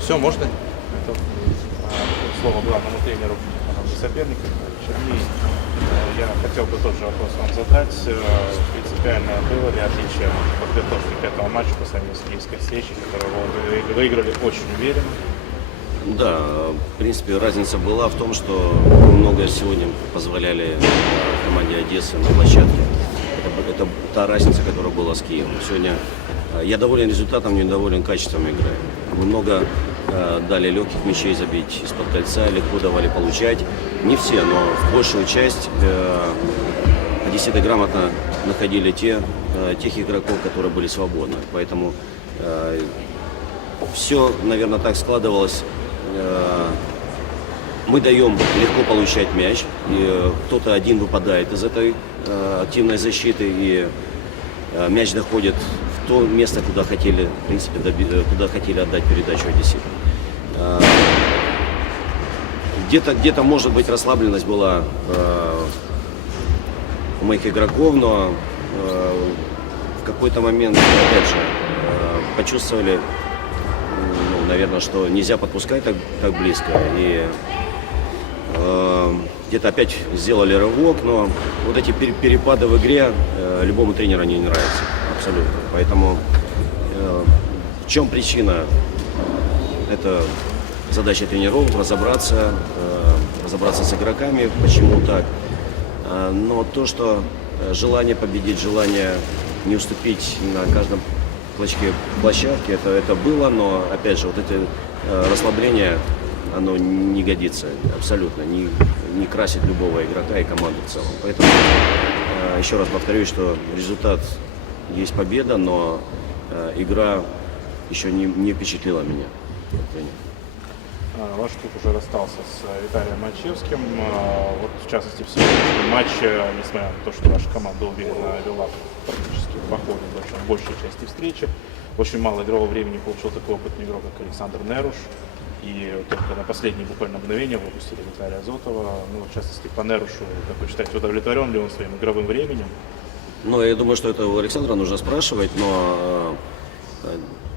Все, можно? Это, слово главному тренеру соперника Черней. Э, Я хотел бы тот же вопрос вам задать. Э, Принципиально было ли отличие в подготовке к этому матчу по сравнению с киевской встречей, которую вы выиграли очень уверенно? Да, в принципе, разница была в том, что многое сегодня позволяли э, команде Одессы на площадке. Это, та разница, которая была с Киевом. Сегодня э, я доволен результатом, не доволен качеством игры. Мы много э, дали легких мячей забить из-под кольца, легко давали получать. Не все, но в большую часть э, одесситы грамотно находили те, э, тех игроков, которые были свободны. Поэтому э, все, наверное, так складывалось. Э, Мы даем легко получать мяч, и э, кто-то один выпадает из этой э, активной защиты, и э, мяч доходит в то место, куда хотели, в принципе, куда хотели отдать передачу Одесситам. Э, Где-то, где-то, может быть, расслабленность была у моих игроков, но в какой-то момент, опять же, почувствовали, ну, наверное, что нельзя подпускать так, так близко. И где-то опять сделали рывок, но вот эти пер- перепады в игре э, любому тренеру не нравятся. Абсолютно. Поэтому э, в чем причина? Это задача тренеров разобраться, э, разобраться с игроками, почему так. Но то, что желание победить, желание не уступить на каждом клочке площадки, это, это было, но опять же, вот это расслабление, оно не годится абсолютно, не, не красит любого игрока и команду в целом. Поэтому э, еще раз повторюсь, что результат есть победа, но э, игра еще не, не впечатлила меня. А, Ваш клуб уже расстался с э, Виталием Мачевским. А, Вот в частности в сегодняшнем матче, несмотря на то, что ваша команда уверенно вела практически по ходу большей части встречи, очень мало игрового времени получил такой опытный игрок, как Александр Неруш. И только на последние буквально мгновения выпустили Виталия Азотова. Ну, в частности, по Нерушу, как вы считаете, удовлетворен ли он своим игровым временем? Ну, я думаю, что это у Александра нужно спрашивать, но э,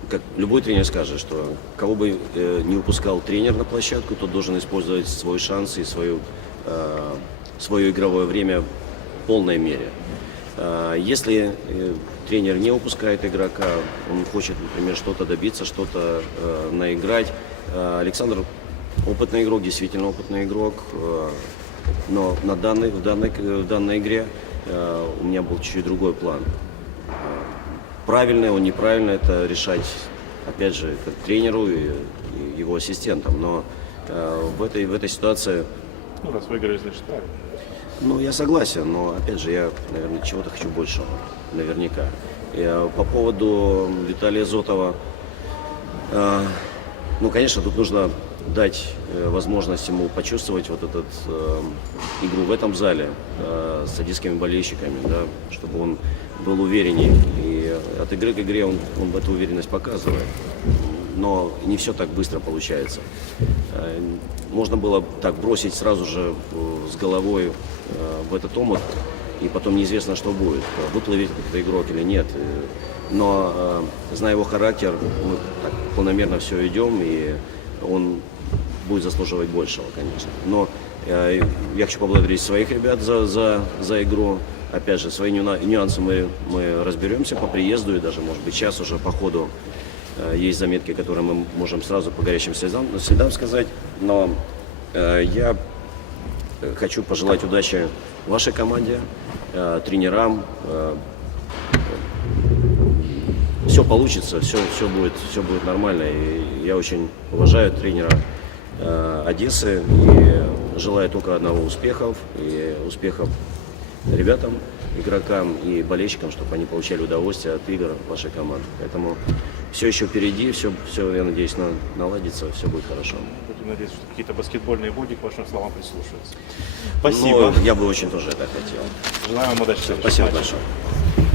как любой тренер скажет, что кого бы э, не упускал тренер на площадку, тот должен использовать свой шанс и свою, э, свое игровое время в полной мере. Э, Если э, тренер не упускает игрока, он хочет, например, что-то добиться, что-то э, наиграть. Э, Александр опытный игрок, действительно опытный игрок, э, но на данной, в, данной, в данной игре э, у меня был чуть-чуть другой план. Э, Правильно он, неправильно, это решать, опять же, как тренеру и, и его ассистентам. Но э, в, этой, в этой ситуации, Ну, раз выиграли, значит правильно. ну, я согласен, но, опять же, я, наверное, чего-то хочу большего, наверняка. И, э, по поводу Виталия Зотова, э, ну, конечно, тут нужно дать э, возможность ему почувствовать вот эту игру в этом зале э, с одесскими болельщиками, да, чтобы он был увереннее. И от игры к игре он, он эту уверенность показывает. Но не все так быстро получается. Э, Можно было так бросить сразу же э, с головой э, в этот омут, и потом неизвестно, что будет, выплывет этот игрок или нет. Но, э, зная его характер, мы так планомерно все идем, и он будет заслуживать большего, конечно. Но э, я хочу поблагодарить своих ребят за, за, за игру. Опять же, свои нюансы мы, мы разберемся по приезду, и даже, может быть, сейчас уже по ходу э, есть заметки, которые мы можем сразу по горячим следам, следам сказать. Но я хочу пожелать удачи вашей команде, э, тренерам. все получится, все, все, будет, все будет нормально. И я очень уважаю тренера э, Одессы и желаю только одного успехов и успехов ребятам, игрокам и болельщикам, чтобы они получали удовольствие от игр вашей команды. Поэтому все еще впереди, все, все я надеюсь, на- наладится, все будет хорошо. Будем надеяться, что какие-то баскетбольные боги к вашим словам прислушаются. Спасибо. Ну, я бы очень тоже это хотел. Желаю вам удачи. Спасибо большое.